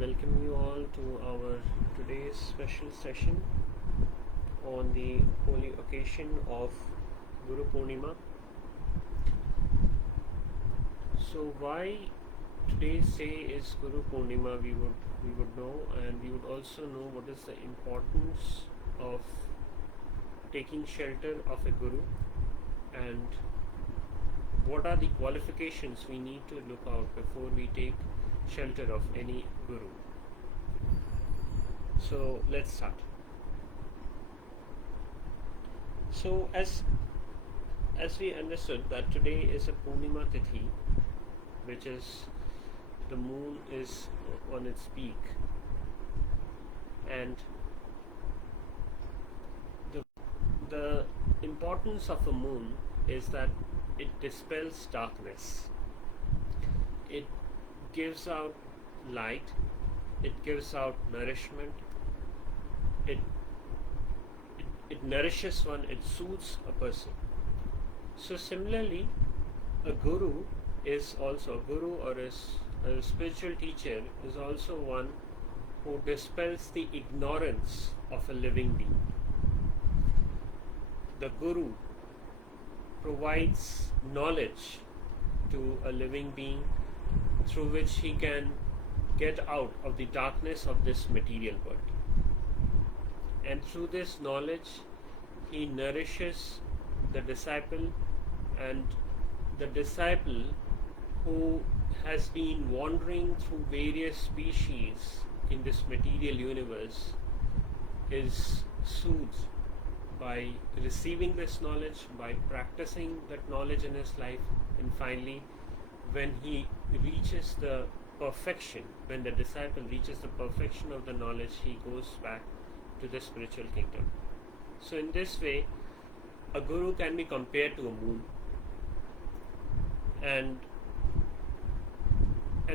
welcome you all to our today's special session on the holy occasion of Guru Purnima. So why today's day is Guru Purnima we would know, and we would also know what is the importance of taking shelter of a Guru, and what are the qualifications we need to look out before we take shelter of any Guru. So let's start. So as we understood that today is a Purnima Tithi, which is the moon is on its peak, and the importance of a moon is that it dispels darkness. It gives out light, it gives out nourishment, it nourishes one, it soothes a person. So similarly, a guru is also a guru, or a spiritual teacher is also one who dispels the ignorance of a living being. The guru provides knowledge to a living being through which he can get out of the darkness of this material world. And through this knowledge, he nourishes the disciple, and the disciple who has been wandering through various species in this material universe is soothed by receiving this knowledge, by practicing that knowledge in his life, and finally, when he reaches the perfection, when the disciple reaches the perfection of the knowledge, he goes back to the spiritual kingdom. So in this way, a guru can be compared to a moon, and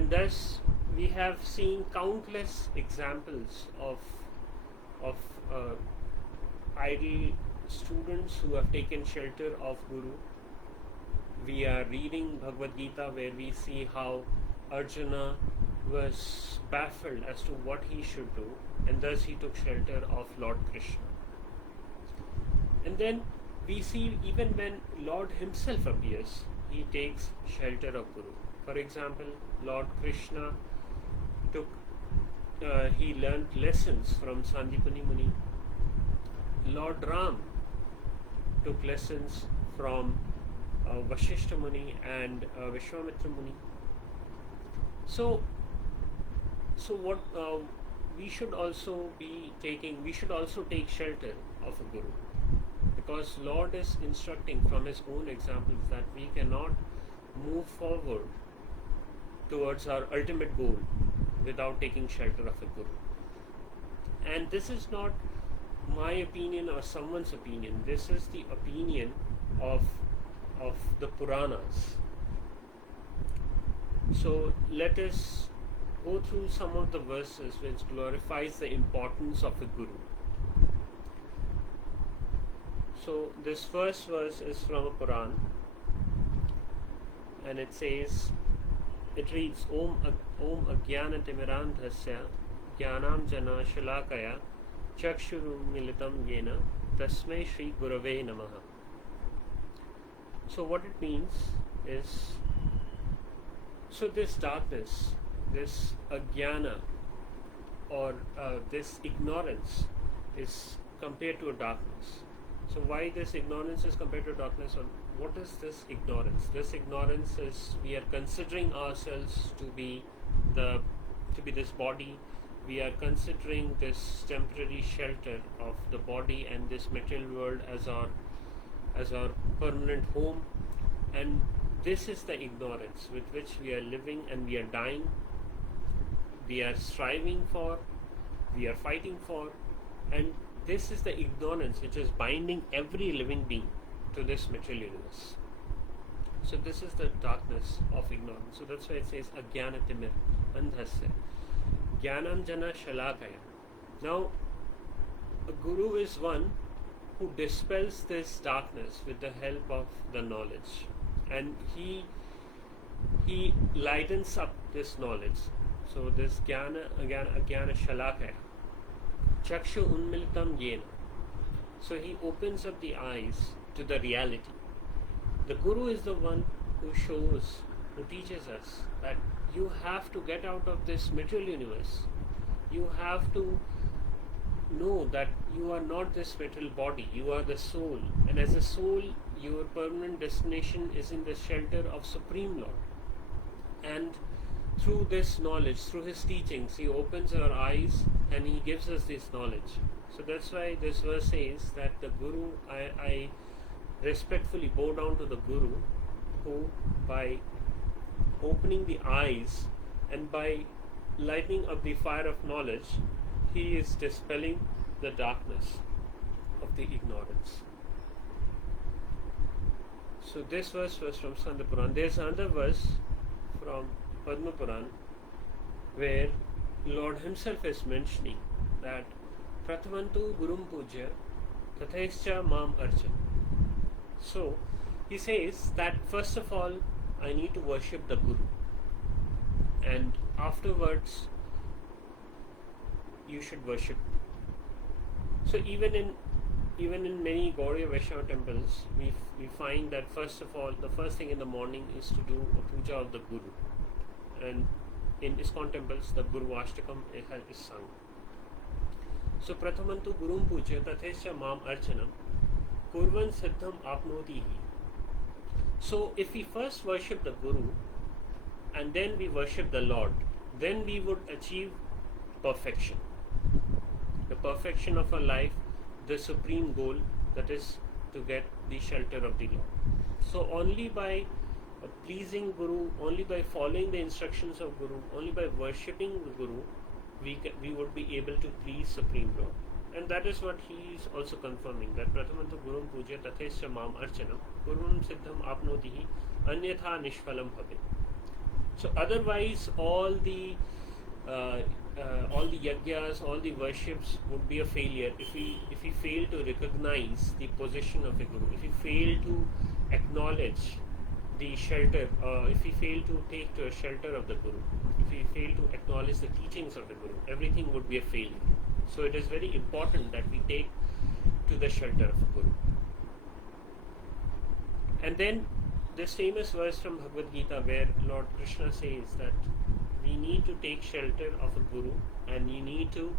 thus we have seen countless examples of idle students who have taken shelter of Guru. We are reading Bhagavad Gita, where we see how Arjuna was baffled as to what he should do, and thus he took shelter of Lord Krishna. And then we see even when Lord himself appears, he takes shelter of Guru. For example, Lord Krishna he learnt lessons from Sandipani Muni. Lord Ram took lessons from Vashishta Muni and Vishwamitra Muni. So what we should also take shelter of a Guru, because Lord is instructing from his own examples that we cannot move forward towards our ultimate goal without taking shelter of a Guru. And this is not my opinion or someone's opinion. This is the opinion of the Puranas. So let us go through some of the verses which glorifies the importance of a Guru. So this first verse is from a Puran, and it reads, Om Agyana Timirandhasya Jnanam Jana Shalakaya Chakshuru Militam Yena Tasmai Shri Gurave Namaha. So what it means is, so this darkness, this agyana, or this ignorance is compared to a darkness. So why this ignorance is compared to darkness, or what is this ignorance? This ignorance is, we are considering ourselves to be this body. We are considering this temporary shelter of the body and this material world as our permanent home, and this is the ignorance with which we are living, and we are dying. We are striving for, we are fighting for, and this is the ignorance which is binding every living being to this material universe. So this is the darkness of ignorance. So that's why it says Agyana Timir Andhasya Jnanam Jana Shalakaya. Now, a guru is one who dispels this darkness with the help of the knowledge, and he lightens up this knowledge So this jnana shalakaya. Chakshu unmilitam yena. So he opens up the eyes to the reality. The Guru is the one who shows, who teaches us that you have to get out of this material universe. You have to know that you are not this material body, you are the soul. And as a soul, your permanent destination is in the shelter of Supreme Lord. And through this knowledge, through his teachings, he opens our eyes and he gives us this knowledge. So that's why this verse says that the Guru, I respectfully bow down to the Guru, who by opening the eyes and by lighting up the fire of knowledge, he is dispelling the darkness of the ignorance. So this verse was from Skanda Puran. There's another verse from Padma Puran where Lord himself is mentioning that Prathamantu Gurum Puja Tathaischa Mam Archan. So he says that first of all I need to worship the Guru, and afterwards you should worship. So even in many Gaudiya Vaishnava temples, we find that first of all, the first thing in the morning is to do a puja of the Guru, and in ISKCON temples, the Guru Ashtakam is sung. So Prathamantu Gurum Puja Tathescha Mam Archanam Kurvan Siddham Apnoti Hi. So if we first worship the Guru and then we worship the Lord, then we would achieve perfection. The perfection of our life, the supreme goal, that is to get the shelter of the Lord. So only by pleasing Guru, only by following the instructions of Guru, only by worshipping the Guru, we would be able to please Supreme Lord. And that is what he is also confirming, that Prathamantu Gurum Puja Tathescha Mam Archanam Kurvam Siddham Apnotihi Anyatha Nishphalam Bhave. So otherwise all the yajnas, all the worships would be a failure if we fail to recognize the position of a Guru, if we fail to acknowledge the shelter, if we fail to take to a shelter of the Guru, if we fail to acknowledge the teachings of the Guru, everything would be a failure. So it is very important that we take to the shelter of Guru. And then this famous verse from Bhagavad Gita where Lord Krishna says that we need to take shelter of a Guru and you need to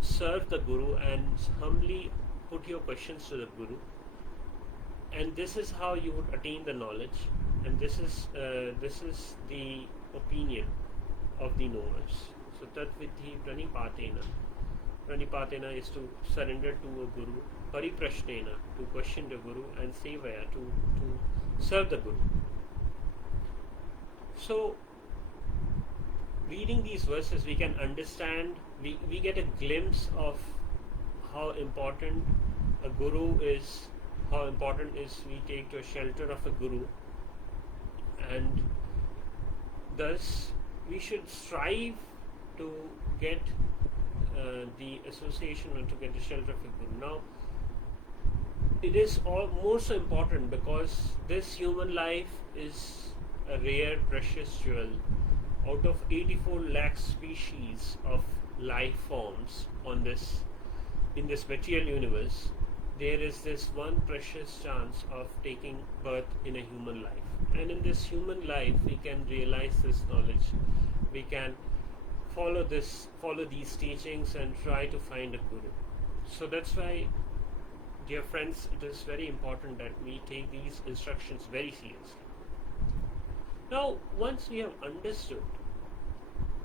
serve the Guru and humbly put your questions to the Guru. And this is how you would attain the knowledge, and this is the opinion of the knowers. So tat vidhi pranipatena. Pranipatena is to surrender to a Guru, pariprashnena to question the Guru, and sevaya to serve the Guru. So reading these verses we can understand, we get a glimpse of how important a Guru is, how important is we take to a shelter of a Guru, and thus we should strive to get the association or to get the shelter of a Guru. Now it is all more so important because this human life is a rare precious jewel. Out of 84 lakh species of life forms in this material universe, there is this one precious chance of taking birth in a human life. And in this human life, we can realize this knowledge. We can follow these teachings and try to find a Guru. So that's why, dear friends, it is very important that we take these instructions very seriously. Now, once we have understood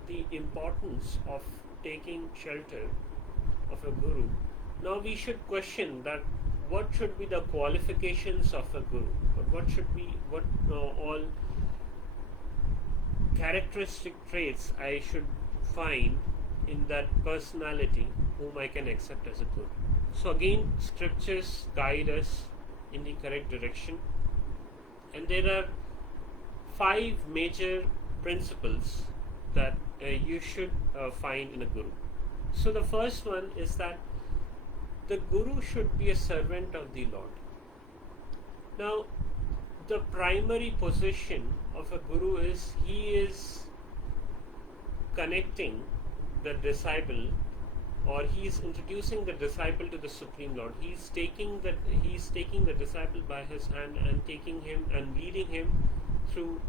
the importance of taking shelter of a Guru, now we should question that what should be the qualifications of a Guru, or what should be all characteristic traits I should find in that personality whom I can accept as a Guru. So again, scriptures guide us in the correct direction, and there are 5 major principles that you should find in a Guru. So the first one is that the Guru should be a servant of the Lord. Now, the primary position of a Guru is he is connecting the disciple, or he is introducing the disciple to the Supreme Lord. He is taking the disciple by his hand and taking him and leading him through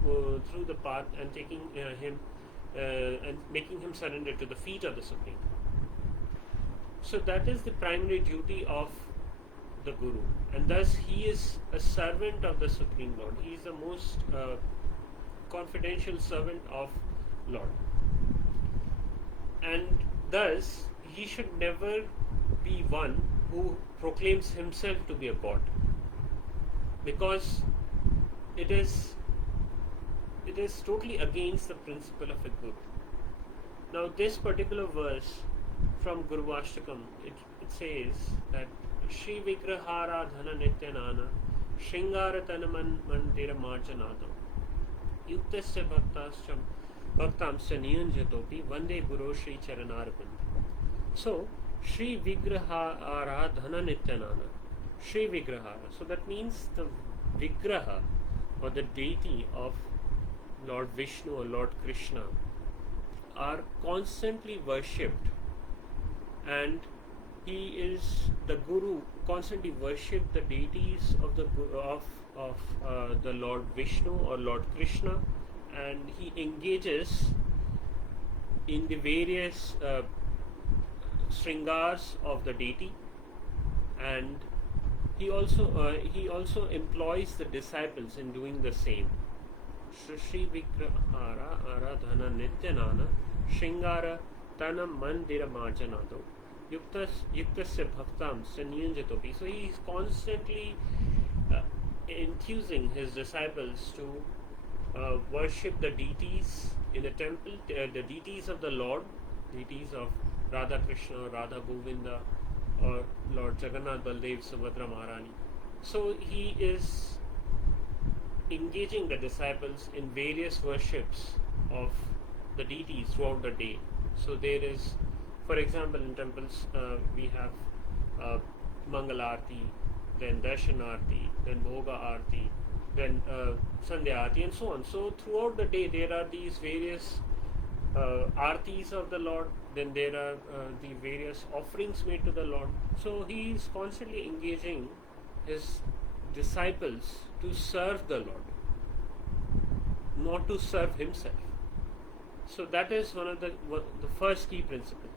the path, and taking him and making him surrender to the feet of the Supreme. So that is the primary duty of the Guru, and thus he is a servant of the Supreme Lord. He is the most confidential servant of Lord, and thus he should never be one who proclaims himself to be a god, because it is totally against the principle of a guru. Now this particular verse from Guru Ashtakam, it says that Shri Vigrahara Dhana Nityanana Shringara Tanaman Mandira Marjanadam Yuktasya Bhaktamsya Niyanjatopi Vande Guru Shri Charanarvind. So Shri Vigrahara Dhana Nityanana, Shri Vigrahara, so that means the Vigraha or the deity of Lord Vishnu or Lord Krishna are constantly worshipped, and he is the Guru constantly worship the deities of the Lord Vishnu or Lord Krishna, and he engages in the various Sringars of the deity, and he also employs the disciples in doing the same. Shri Vigrahara Aradhana Nityanana Shringara Tana Mandira Marjanado Yuktasya Bhaktam Sanyanjatopi. So he is constantly enthusing his disciples to worship the deities in the temple, the deities of the Lord, deities of Radha Krishna, Radha Govinda, or Lord Jagannath, Baldev, Subhadra, Maharani. So he is engaging the disciples in various worships of the deities throughout the day. So there is, for example, in temples we have Mangalarti, then Darshanarti, then Bhoga Arti, then Sandhya Arti, and so on. So throughout the day there are these various artis of the Lord, then there are the various offerings made to the Lord. So he is constantly engaging his disciples to serve the Lord, not to serve himself. So that is one of the first key principle,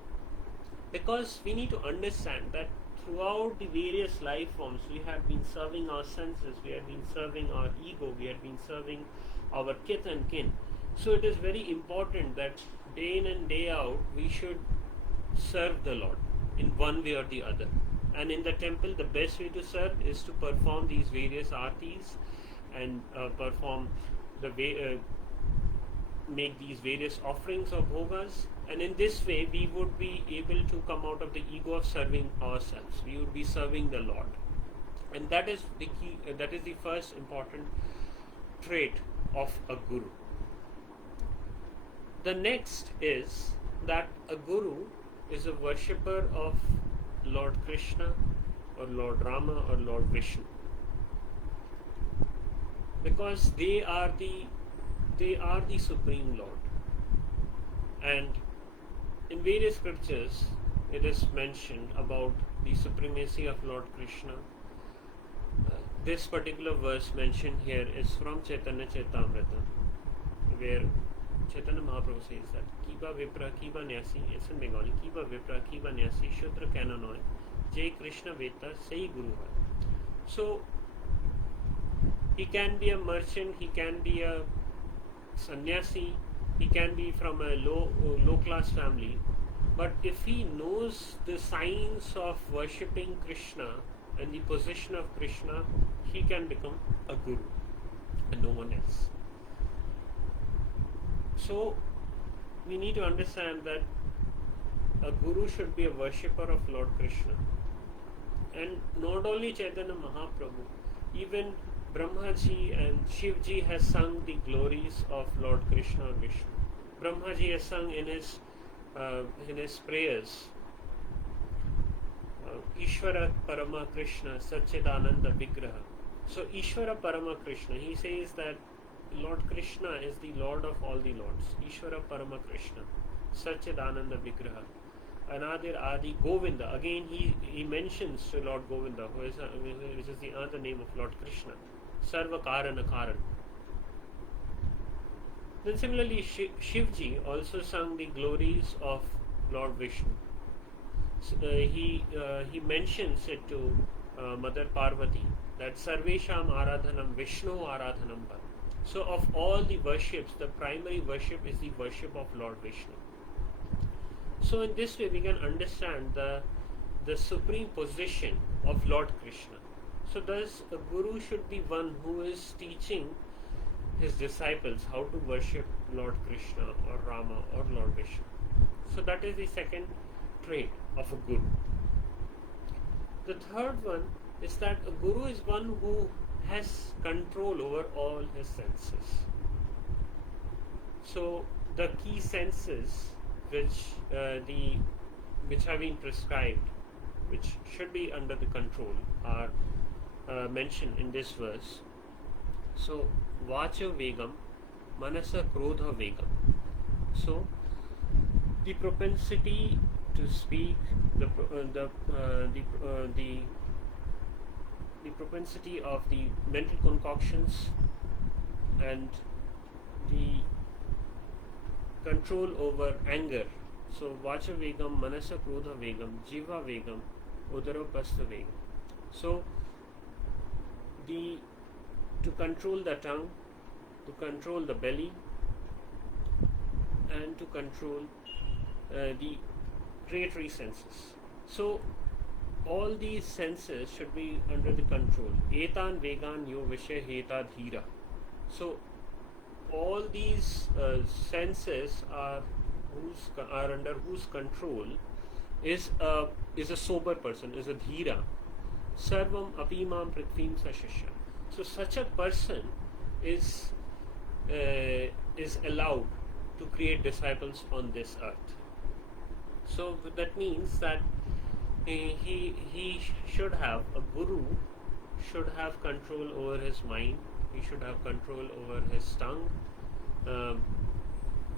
because we need to understand that throughout the various life forms we have been serving our senses, we have been serving our ego, we have been serving our kith and kin. So it is very important that day in and day out we should serve the Lord in one way or the other. And in the temple, the best way to serve is to perform these various artis and make these various offerings of bhogas. And in this way, we would be able to come out of the ego of serving ourselves. We would be serving the Lord, and that is the key. That is the first important trait of a guru. The next is that a guru is a worshipper of Lord Krishna or Lord Rama or Lord Vishnu, because they are the Supreme Lord. And in various scriptures it is mentioned about the supremacy of Lord Krishna. This particular verse mentioned here is from Chaitanya Charitamrita, where Chaitanya Mahaprabhu says that Kiba Vipra Kiba Nyasi, it's in Bengali, Kiba Vipra Kiba Nyasi Shudra Kananoy Jai Krishna Veta Sai Guru Hai. So he can be a merchant, he can be a sannyasi, he can be from a low class family, but if he knows the signs of worshipping Krishna and the position of Krishna, he can become a guru and no one else. So we need to understand that a guru should be a worshipper of Lord Krishna. And not only Chaitanya Mahaprabhu, even Brahmaji and Shivji has sung the glories of Lord Krishna or Vishnu. Brahmaji has sung in his prayers, Ishvara Parama Krishna Satchidananda Vigraha. So Ishvara Parama Krishna, he says that Lord Krishna is the Lord of all the Lords, Ishvara Parama Krishna. Satchidananda Vigraha. Anadir Adi Govinda. Again, he mentions to Lord Govinda, which is the other name of Lord Krishna. Sarva Karana Karan. Then similarly, Shivji also sung the glories of Lord Vishnu. So, he mentions it to Mother Parvati that Sarvesham Aradhanam Vishnu Aradhanam Bhar. So of all the worships, the primary worship is the worship of Lord Vishnu. So in this way we can understand the supreme position of Lord Krishna. So thus a guru should be one who is teaching his disciples how to worship Lord Krishna or Rama or Lord Vishnu. So that is the second trait of a guru. The third one is that a guru is one who has control over all his senses. So the key senses which have been prescribed, which should be under the control, are mentioned in this verse. So Vacha Vegam, Manasa Krodha Vegam. So the propensity to speak, the propensity of the mental concoctions, and the control over anger. So Vacha Vegam, Manasa Krodha Vegam, Jiva Vegam, Udara Pastha Vegam. So to control the tongue, to control the belly, and to control the creatory senses. So all these senses should be under the control. Etan Vegan Yo Vishay Heta Dhira. So all these senses are under whose control is a sober person, is a dhira. Sarvam apimam prithvim sashishya. So such a person is allowed to create disciples on this earth. So that means that he should have, a guru should have control over his mind. He should have control over his tongue.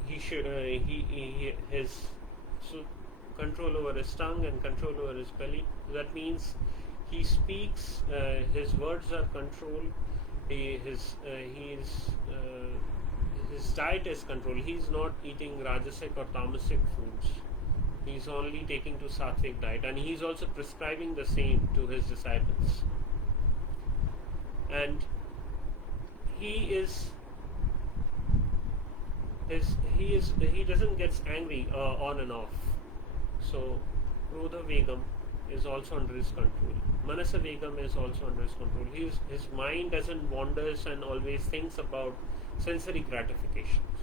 He should his control over his tongue and control over his belly. That means he speaks. His words are controlled. His diet is controlled. He's not eating rajasic or tamasic foods. He's only taking to sattvic diet, and he's also prescribing the same to his disciples. And he doesn't get angry on and off. So Krodha Vegam is also under his control. Manasa Vegam is also under his control. His mind doesn't wanders and always thinks about sensory gratifications.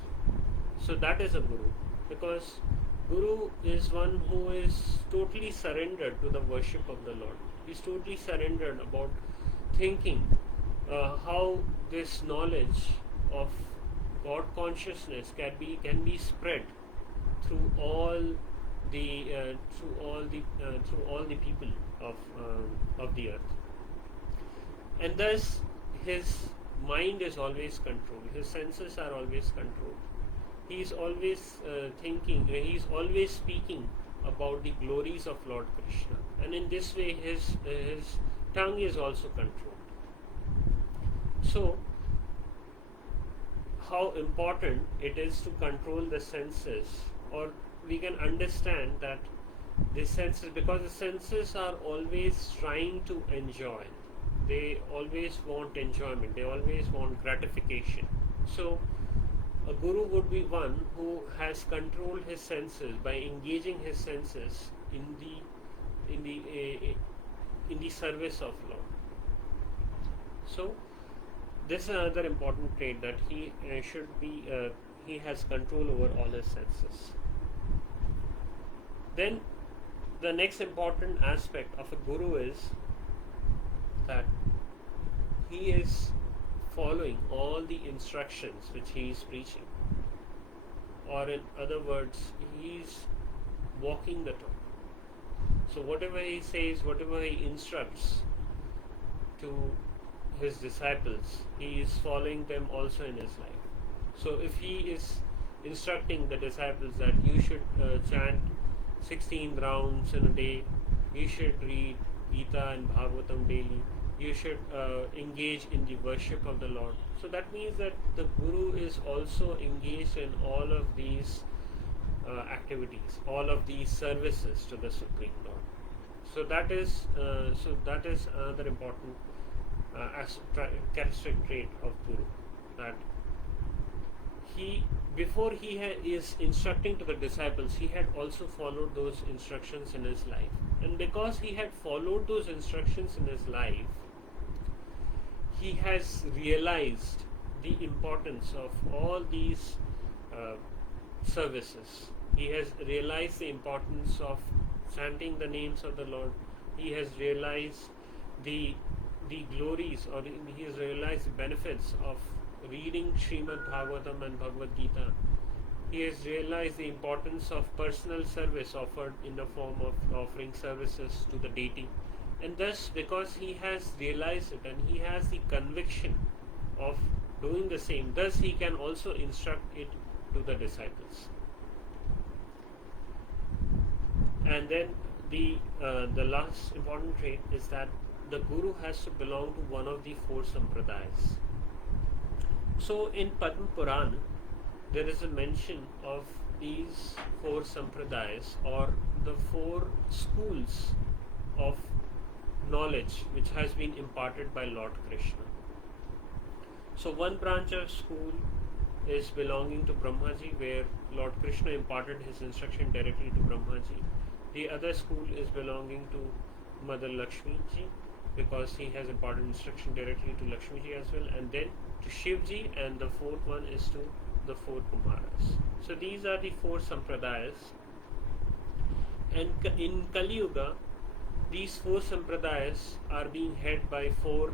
So that is a guru, because guru is one who is totally surrendered to the worship of the Lord. He's totally surrendered about thinking how this knowledge of God consciousness can be spread through all the people of the earth, and thus his mind is always controlled. His senses are always controlled. He is always thinking. He is always speaking about the glories of Lord Krishna, and in this way his tongue is also controlled. So how important it is to control the senses, or we can understand that the senses, because the senses are always trying to enjoy. They always want enjoyment. They always want gratification. So a guru would be one who has controlled his senses by engaging his senses in the service of Lord. So this is another important trait, that he should be he has control over all his senses. Then the next important aspect of a guru is that he is following all the instructions which he is preaching, or in other words, he is walking the talk. So whatever he says, whatever he instructs to his disciples, he is following them also in his life. So if he is instructing the disciples that you should chant 16 rounds in a day, you should read Gita and Bhagavatam daily, you should engage in the worship of the Lord. So that means that the Guru is also engaged in all of these activities, all of these services to the Supreme Lord. So that is another important characteristic trait of Guru, that he, before he is instructing to the disciples, he had also followed those instructions in his life, and because he had followed those instructions in his life, he has realized the importance of all these services. He has realized the importance of chanting the names of the Lord. He has realized the glories, or he has realized the benefits of reading Srimad Bhagavatam and Bhagavad Gita. He has realized the importance of personal service offered in the form of offering services to the deity. And thus, because he has realized it and he has the conviction of doing the same, thus he can also instruct it to the disciples. And then the last important trait is that the Guru has to belong to one of the 4 sampradayas. So in Padma Purana, there is a mention of these 4 sampradayas, or the 4 schools of knowledge which has been imparted by Lord Krishna. So one branch of school is belonging to Brahmaji, where Lord Krishna imparted his instruction directly to Brahmaji. The other school is belonging to Mother Lakshmi ji, because he has imparted instruction directly to Lakshmi ji as well, and then to Shiv ji, and the 4th one is to the 4 Kumaras. So these are the 4 sampradayas, and in Kali Yuga, these 4 sampradayas are being head by 4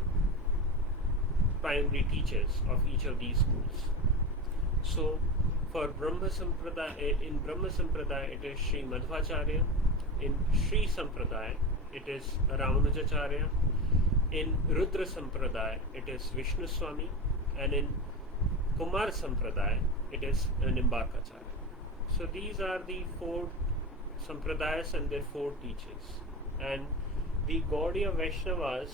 primary teachers of each of these schools. So for Brahma Sampradaya, in Brahma Sampradaya it is Sri Madhvacharya, in Sri Sampradaya it is Ramanujacharya, in Rudra Sampradaya it is Vishnu Swami, and in Kumar Sampradaya it is Nimbarkacharya. So these are the 4 sampradayas and their 4 teachers, and the Gaudiya Vaishnavas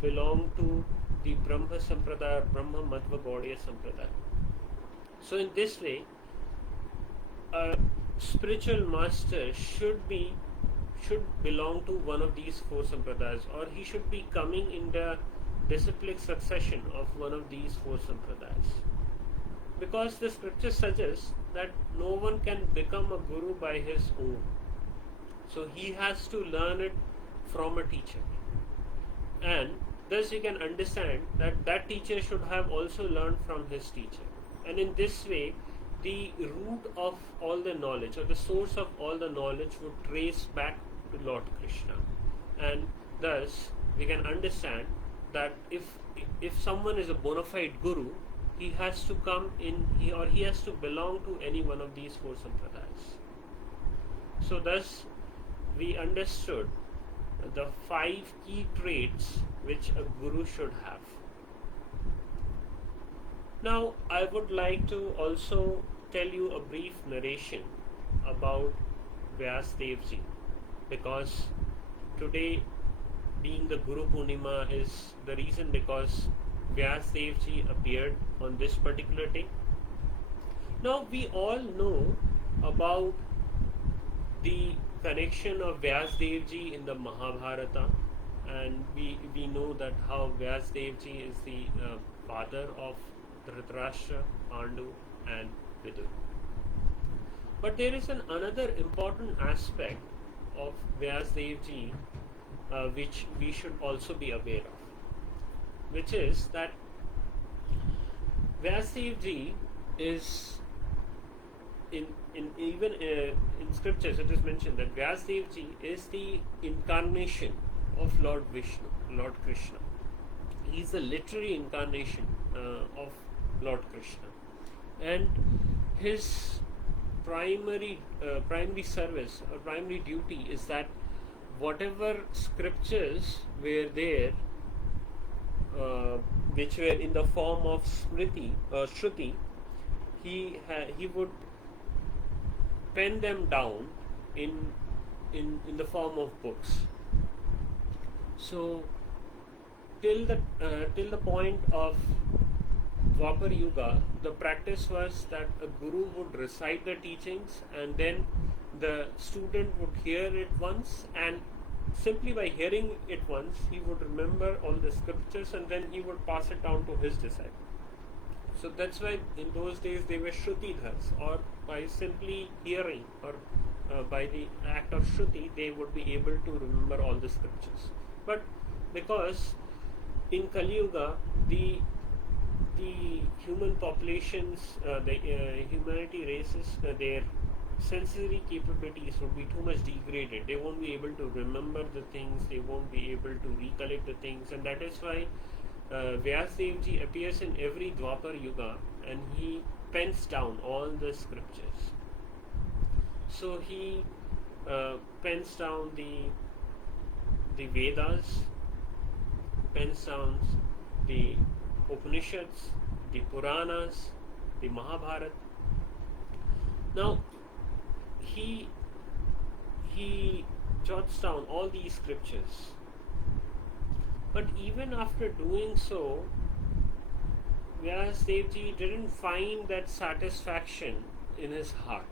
belong to the Brahma Sampradaya, Brahma Madhva Gaudiya Sampradaya. So in this way, a spiritual master should belong to one of these 4 sampradayas, or he should be coming in the disciplic succession of one of these 4 sampradayas, because the scripture suggests that no one can become a guru by his own. So he has to learn it from a teacher, and thus you can understand that that teacher should have also learned from his teacher. And in this way, the root of all the knowledge, or the source of all the knowledge, would trace back to Lord Krishna. And thus we can understand that if someone is a bona fide guru, he has to come in, he has to belong to any one of these 4 sampradayas. So thus we understood the 5 key traits which a guru should have. Now I would like to also tell you a brief narration about Vyasdev ji, because today being the Guru Purnima is the reason because Vyasdev ji appeared on this particular day. Now we all know about the connection of Vyasdev ji in the Mahabharata, and we know that how Vyasdev ji is the father of Dhritarashtra, Pandu and Vidur. But there is another important aspect of Vyasdev ji which we should also be aware of, which is that Vyasdev ji is in scriptures it is mentioned that Vyasdev ji is the incarnation of Lord Vishnu, Lord Krishna. He is the literary incarnation of Lord Krishna, and his primary service or primary duty is that whatever scriptures were there which were in the form of Smriti or Shruti, he would pen them down in in the form of books. So till the point of Dwapar Yuga, the practice was that a guru would recite the teachings and then the student would hear it once, and simply by hearing it once he would remember all the scriptures and then he would pass it down to his disciple. So that's why in those days they were Shrutidhars, or by simply hearing or by the act of Shruti they would be able to remember all the scriptures. But because in Kali Yuga the human populations, the humanity races, their sensory capabilities would be too much degraded. They won't be able to remember the things, they won't be able to recollect the things, and that is why Vyasdevji appears in every Dwapar Yuga and he pens down all the scriptures. So he pens down the Vedas, pens down the Upanishads, the Puranas, the Mahabharata. Now he jots down all these scriptures, but even after doing so, Vyasdevji didn't find that satisfaction in his heart.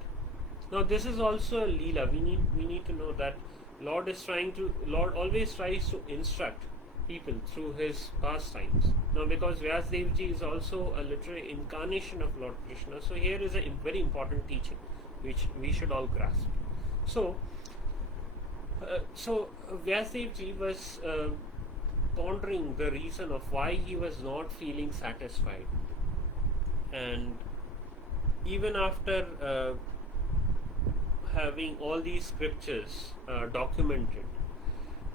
Now this is also a leela. We need to know that Lord always tries to instruct people through his pastimes. Now because Vyasdevji is also a literary incarnation of Lord Krishna, so here is a very important teaching which we should all grasp. So Vyasdevji was pondering the reason of why he was not feeling satisfied, and even after having all these scriptures documented,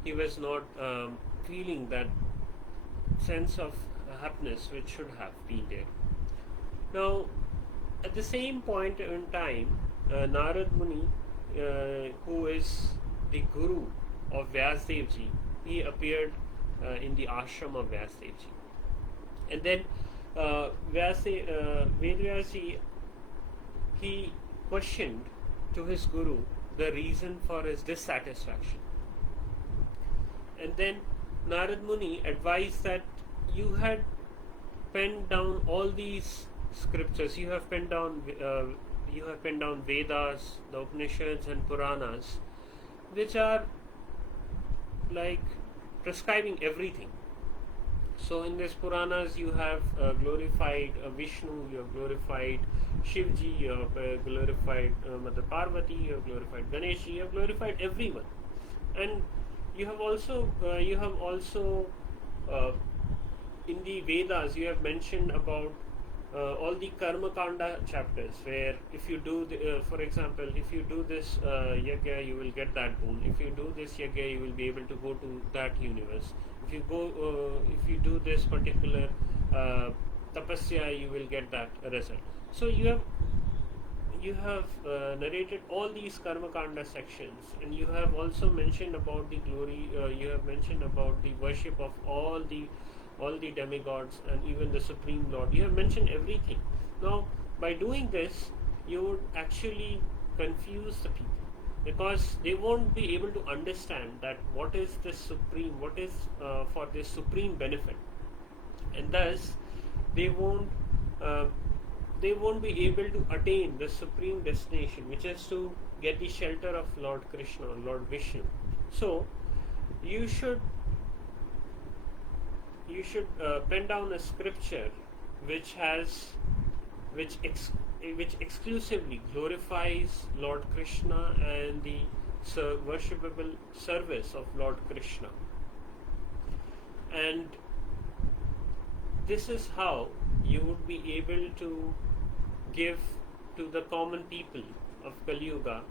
he was not feeling that sense of happiness which should have been there. Now at the same point in time, Narad Muni, who is the guru of Vyasdevji, he appeared in the ashram of Vyasdevji, and then Vedvyasji, he questioned to his guru the reason for his dissatisfaction, and then Narad Muni advised that you had penned down all these scriptures, you have penned down Vedas, the Upanishads and Puranas, which are like prescribing everything. So in these Puranas you have glorified Vishnu, you have glorified Shivji, you have glorified Mother Parvati, you have glorified Ganesh, you have glorified everyone, and you have also in the Vedas you have mentioned about all the Karma Kanda chapters, where if you do for example, if you do this yagya, you will get that boon. If you do this yagya, you will be able to go to that universe. If you do this particular tapasya, you will get that result. So you have narrated all these Karma Kanda sections, and you have also mentioned about the glory. You have mentioned about the worship of all the demigods and even the Supreme Lord. You have mentioned everything. Now, by doing this, you would actually confuse the people, because they won't be able to understand that what is this supreme, what is for this supreme benefit, and thus they won't be able to attain the supreme destination, which is to get the shelter of Lord Krishna, Lord Vishnu. So you should pen down a scripture which exclusively glorifies Lord Krishna and the worshipable service of Lord Krishna, and this is how you would be able to give to the common people of Kali Yuga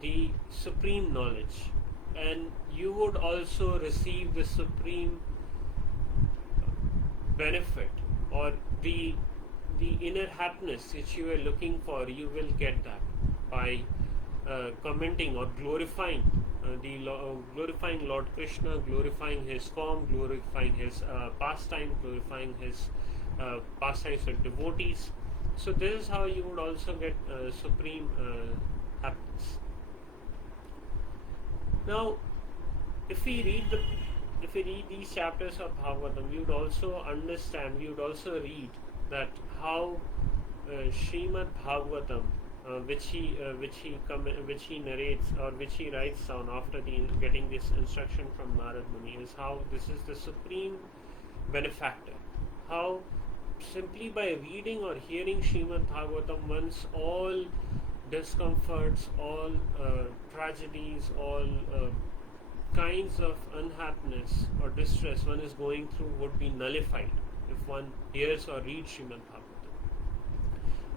the supreme knowledge, and you would also receive the supreme benefit, or the inner happiness which you are looking for. You will get that by commenting or glorifying glorifying Lord Krishna, glorifying his form, glorifying his pastime, glorifying his pastimes with devotees. So this is how you would also get supreme happiness. Now, if we read these chapters of Bhagavatam, we would also understand, we would also read that how Srimad Bhagavatam, which he narrates or which he writes down after getting this instruction from Narad Muni, is how this is the supreme benefactor. How simply by reading or hearing Srimad Bhagavatam, once all discomforts, all tragedies, all kinds of unhappiness or distress one is going through would be nullified if one hears or reads Srimad Bhagavatam.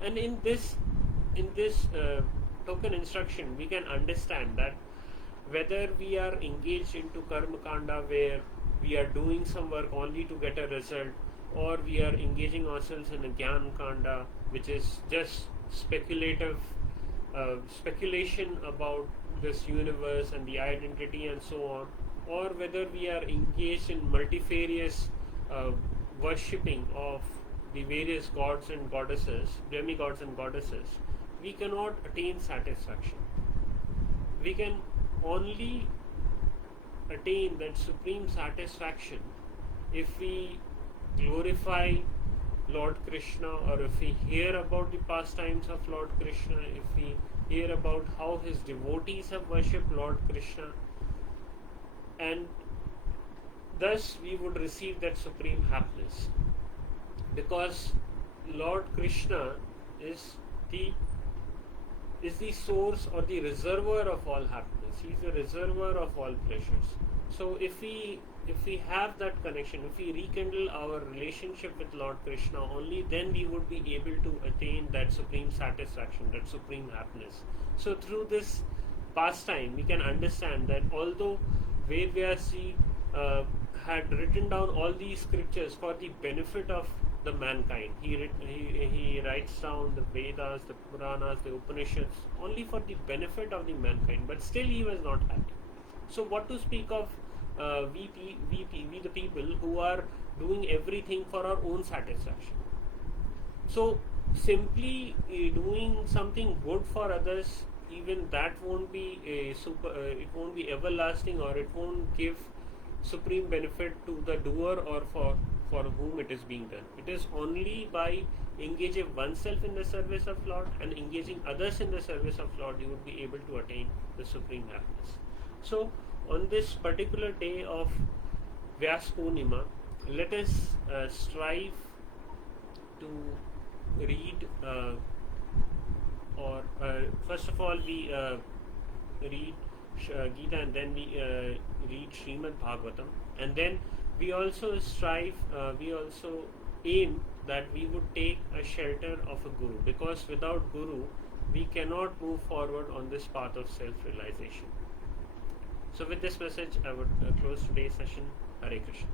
And in this token instruction, we can understand that whether we are engaged into karma kanda where we are doing some work only to get a result, or we are engaging ourselves in a Gyan Kanda, which is just speculation about this universe and the identity and so on, or whether we are engaged in multifarious worshipping of the various gods and goddesses, demigods and goddesses, we cannot attain satisfaction. We can only attain that supreme satisfaction if we glorify Lord Krishna, or if we hear about the pastimes of Lord Krishna, if we hear about how his devotees have worshipped Lord Krishna, and thus we would receive that supreme happiness, because Lord Krishna is the source or the reservoir of all happiness. He is the reservoir of all pleasures. So if we have that connection, if we rekindle our relationship with Lord Krishna, only then we would be able to attain that supreme satisfaction, that supreme happiness. So through this pastime, we can understand that although Ved Vyasi had written down all these scriptures for the benefit of the mankind, he writes down the Vedas, the Puranas, the Upanishads only for the benefit of the mankind, but still he was not happy. So what to speak of we the people who are doing everything for our own satisfaction. So simply doing something good for others, even that won't be it won't be everlasting, or it won't give supreme benefit to the doer or for whom it is being done. It is only by engaging oneself in the service of Lord and engaging others in the service of Lord you would be able to attain the supreme happiness. So on this particular day of Vyas Purnima, let us strive to read first of all we read Gita, and then we read Srimad Bhagavatam, and then we also we also aim that we would take a shelter of a Guru, because without Guru we cannot move forward on this path of self-realization. So with this message I would close today's session. Hare Krishna.